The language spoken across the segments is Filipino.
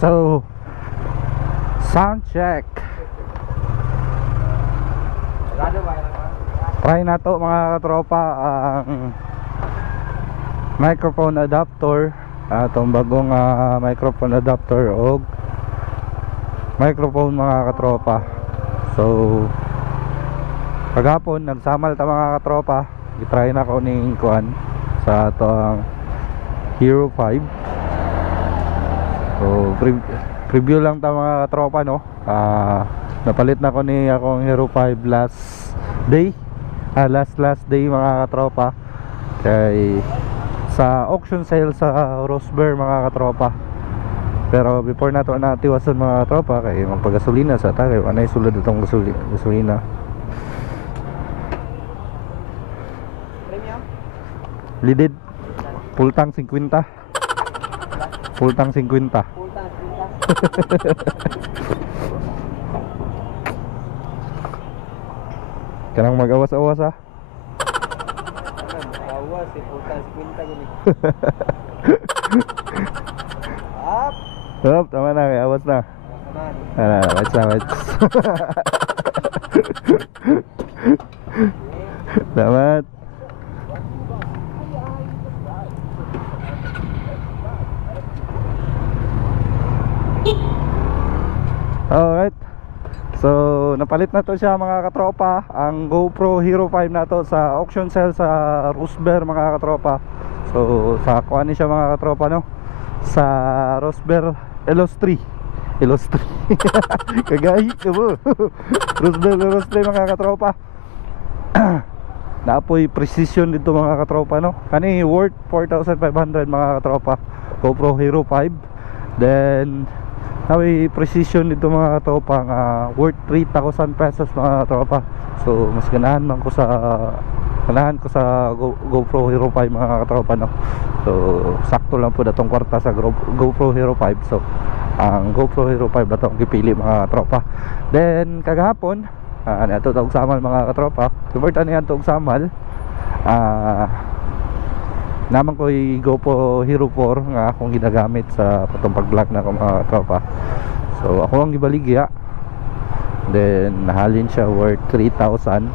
So sound check. Try na to mga katropa ang microphone adapter, atong bagong microphone adapter o microphone mga katropa. So kagapon nagsamal ta mga katropa, i-try na ko ning kuan sa atong Hero 5. So preview lang ta mga katropa, no. Napalit na ko ni akong Hero 5 last day mga katropa, kay sa auction sale sa Rosberg mga katropa. Pero before nato natiwason mga katropa, kay magpagasolina sa tagay anay sulod itong gasolina. Premium? Lidid full tank 50. Full tank 50. Full tank 50. Kanang mag-awas-awas ha. Awas si full tank 50 gini. Up. Hop, tama na, may awas na. What's Selamat. Alright. So napalit na to siya mga katropa, ang GoPro Hero 5 na to sa auction sale sa Rosberg mga katropa. So sa kuha ni siya mga katropa, no, sa Rosberg Elos 3 kagahi ka mo. Rosberg Elos 3 mga katropa. Naapoy precision dito mga katropa, no, kani worth 4,500 mga katropa, GoPro Hero 5. Then nawi precision dito mga katropa nga worth 3,000 pesos mga katropa. So mas ganahan ko sa GoPro Hero 5 mga katropa, no. So sakto lang po datong kwarta sa GoPro Hero 5. So ang GoPro Hero 5 datong gipili mga katropa. Then kagahapon nato tawag samal mga katropa, convert ani ato og samal. Naman ko yung GoPro Hero 4 nga akong ginagamit sa patong pag-vlog na ako mga tropa. So ako ang gibaligya. Then nahalin siya worth 3,000.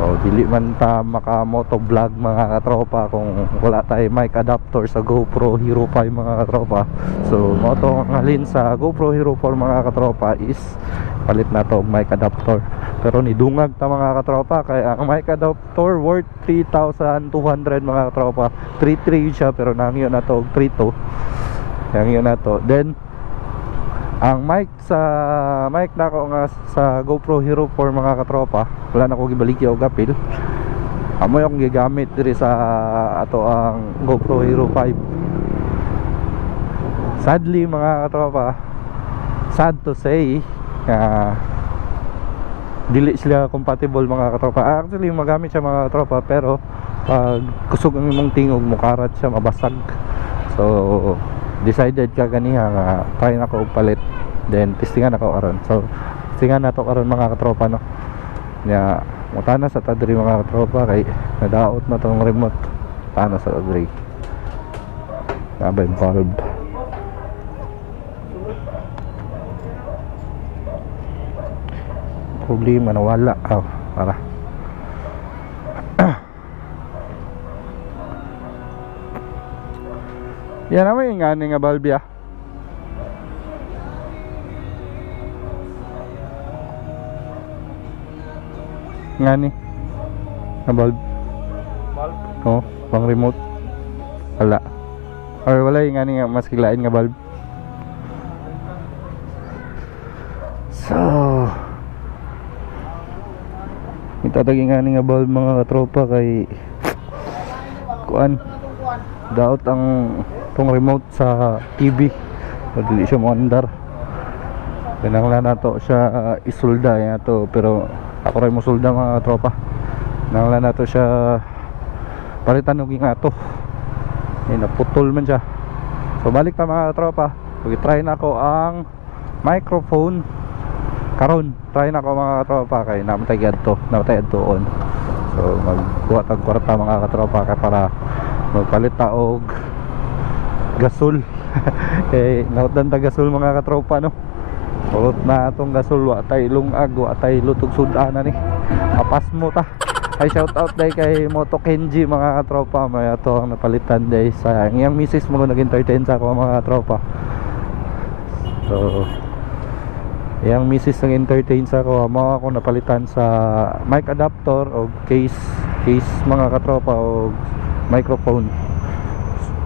So dili man ta maka motovlog mga katropa kung wala tayo mic adapter sa GoPro Hero 5 mga katropa. So mo to ang halin sa GoPro Hero 4 mga katropa is palit na to mic adapter. Pero nidungag ta mga katropa, kaya ang mic adapter worth 3,200 mga katropa. 3,300 siya pero nangyo na to 3,200. Nangyo na to. Then ang mic na ko nga sa GoPro Hero 4 mga katropa, wala na ko gibaligya og gapil. Amo yung gigamit diri sa ato ang GoPro Hero 5. Sadly mga katropa, sad to say, dili sila compatible mga katropa. Actually magamit siya mga katropa, pero pag kusog ang imong tingog mukarat siya, mabasag. So decided ka ganiha nga try na ko og palit. Then testingan ako aron. So testingan na to aron mga katropa, no. Nya mutana sa tadri mga katropa kay nadaot na tong remote. Tana sa tadri. Kabay valve. Problema nawala. Para yan naman yung ngani nga valve ya. Ngani nga valve. Oh, pang remote. Wala. Or wala yung ngani nga mas kilain nga valve. So itatagin nga nga valve mga katropa kay kuan daot ang tong remote sa TV, dili siya mo andar. Kinahanglan nato siya isulda yan to, pero ako rin mo sulda mga katropa. Kinahanglan nato siya palitan og ingato. Naputol man siya. So balik ta mga katropa, i-try na ko ang microphone karon. Try na ko mga katropa kay namatay adtoon. So magkuha tag kwarta mga katropa kay para magpalit ta og gasol. Kay nautan ta gasol mga katropa no. Pulot na atong gasol, wa tay lungag, wa tay lutog sudan ni. Apas mo ta. Ay shout out day kay Moto Kenji mga katropa, may ato ang napalitan day sa iyang misis mo nag-entertain sa ako mga katropa. So iyang misis nag-entertain sa ako, mo ako napalitan sa mic adapter o case mga katropa o microphone.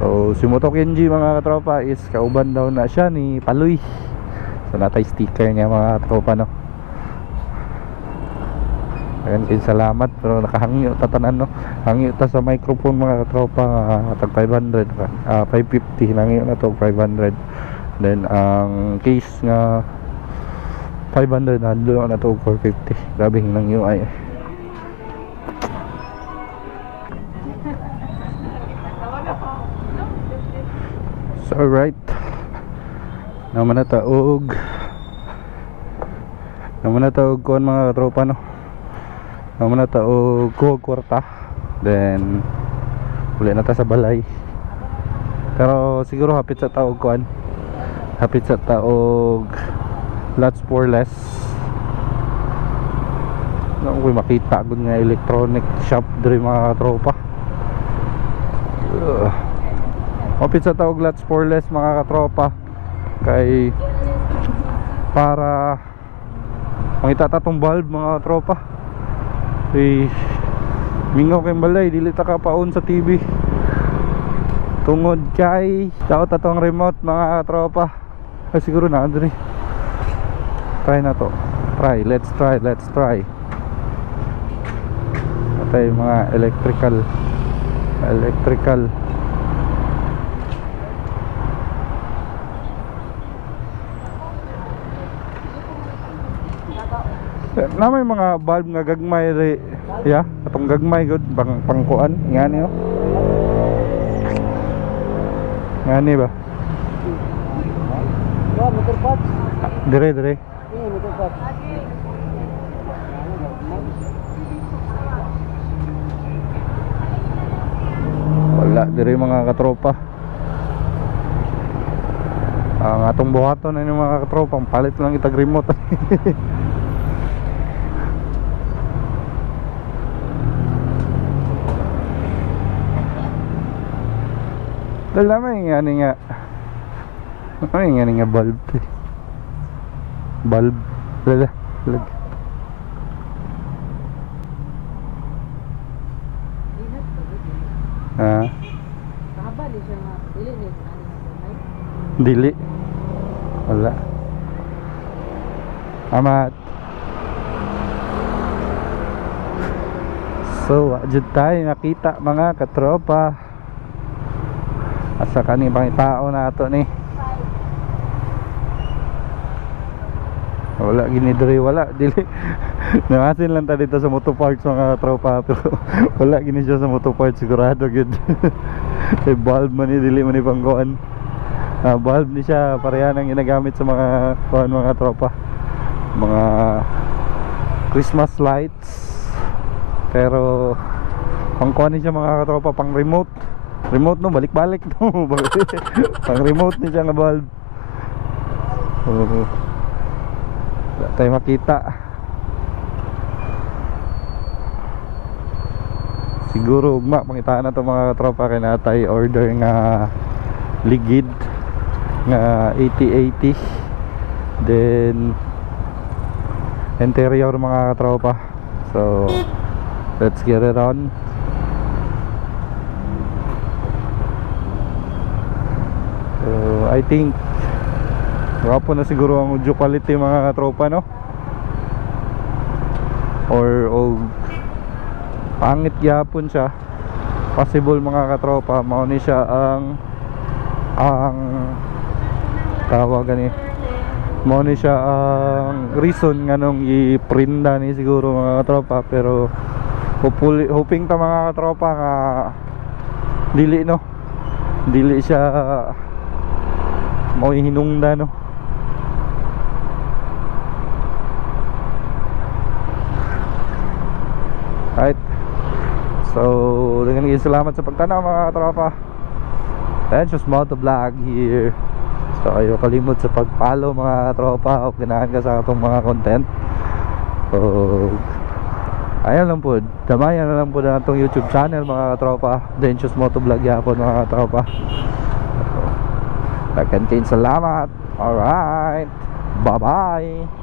So si Moto Kenji mga katropa is kauban daw na siya ni Paloy. So natay sticker niya mga katropa no. Ayan, salamat, pero nakahangyo tatanan no. Hangyo ta sa microphone mga katropa, tag 500 550 nangyo na to 500. Then ang case nga 500 na to 450. Grabe nangyo ay. So alright, naman na taog kuhan mga katropa no. Naman na taog kuhag kwarta. Then uli na ta sa balay. Pero siguro hapit sa taog kuhan, hapit sa taog lots for less. Naku makita gud nga electronic shop diri mga katropa. Hapit sa taog lots for less mga katropa, kay para makita ta tong bulb mga katropa. Mingaw kay balay, dili ta kapaon sa TV tungod kay daot atong remote mga katropa. Ay siguro na diri. Try na to. Let's try. Atay mga electrical. Na may mga bulb nga gagmay re, ya, atong gagmay gud pangkuan ngani oh. Ngani ba? Motor parts. Dire. Motor parts. Wala dire mga katropa. Ang atong buhaton na mga katropa, palit lang itag remote. Dala may ngani nga. May ngani nga bulb. Bulb. Dala. Lag. Ah. Kahaba di siya nga. Dili ni. Dili. Wala. Amat. So, adjud tayo nakita mga katropa. Asa kani bang tao na ato ni. Wala gini diri, wala dili. Nangasin lang ta dito sa moto parts mga tropa, pero wala gini siya sa moto parts sigurado gyud. Kay bulb man ni dili man ni pangkuan. Bulb ni siya pareha nang ginagamit sa mga kuan mga tropa. Mga Christmas lights. Pero pangkuan ni siya mga tropa, pang remote. Remote no, balik-balik no. Pang remote ni siya nga bulb. Wala tayo makita. Siguro ugma pangitaan na to mga tropa, kay natay order nga ligid nga 8080. Then interior mga tropa. So let's get it on. So I think wapo na siguro ang audio quality mga tropa no, or pangit gyapon siya, possible mga katropa mao ni siya ang tawag gani, mao ni siya ang reason nganong i-prinda ni siguro mga katropa. Pero hoping ta mga katropa nga dili no, dili siya mao hinungda no. Right. So, dengan salamat sa pagtanaw mga tropa. Densyo's Motovlog here. So kayo kalimot sa pag-follow mga tropa o ganahan ka sa atong mga content. So ayan lang po, damayan na lang po na itong YouTube channel mga tropa. Densyo's Motovlog yapon mga tropa. Salamat. Alright, bye bye.